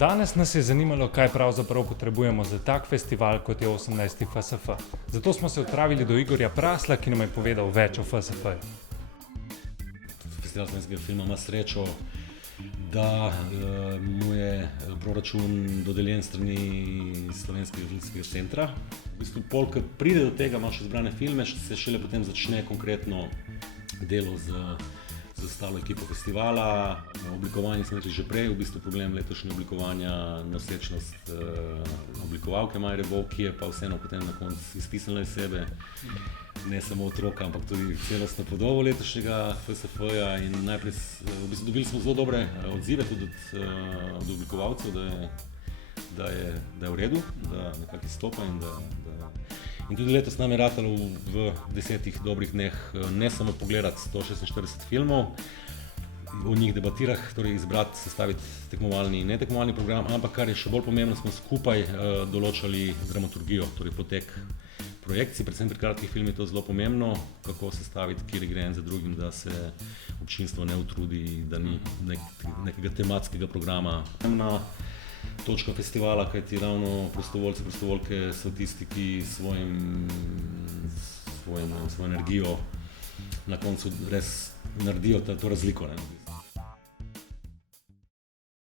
Danes nas je zanimalo, kaj pravzaprav potrebujemo za tak festival, kot je 18. FSF. Zato smo se odpravili do Igorja Prasla, ki nam je povedal več o FSF-ju. Festival slovenskega filma ima srečo, da mu je proračun dodeljen strani Slovenskega filmskega centra. V bistvu, ko pride do tega, imaš izbrane filme, se šele potem začne konkretno delo z ostalo ekipo festivala. Oblikovanje smo rekli že prej, v bistvu problem letošnjega oblikovanja, nosečnost oblikovalke Maje Rebov, ki je pa vseeno potem na koncu iztisnila iz sebe ne samo otroka, ampak tudi celostno podobo letošnjega FSF-ja. In najprej v bistvu dobili smo zelo dobre odzive tudi od oblikovalcev, da je v redu, da nekako izstopa in tudi letos nam je ratalo v 10 dobrih dneh ne samo pogledati 146 filmov, o njih debatirati, torej izbrati, sestaviti tekmovalni in netekmovalni program, ampak kar je še bolj pomembno, smo skupaj določali dramaturgijo, torej potek projekcij, predvsem pri kratkih filmih je to zelo pomembno, kako sestaviti, kjer gre en za drugim, da se občinstvo ne utrudi, da ni nekega tematskega programa. Točka festivala, kajti ravno prostovoljci, prostovoljke so tisti, ki svojo energijo na koncu res naredijo to razliko.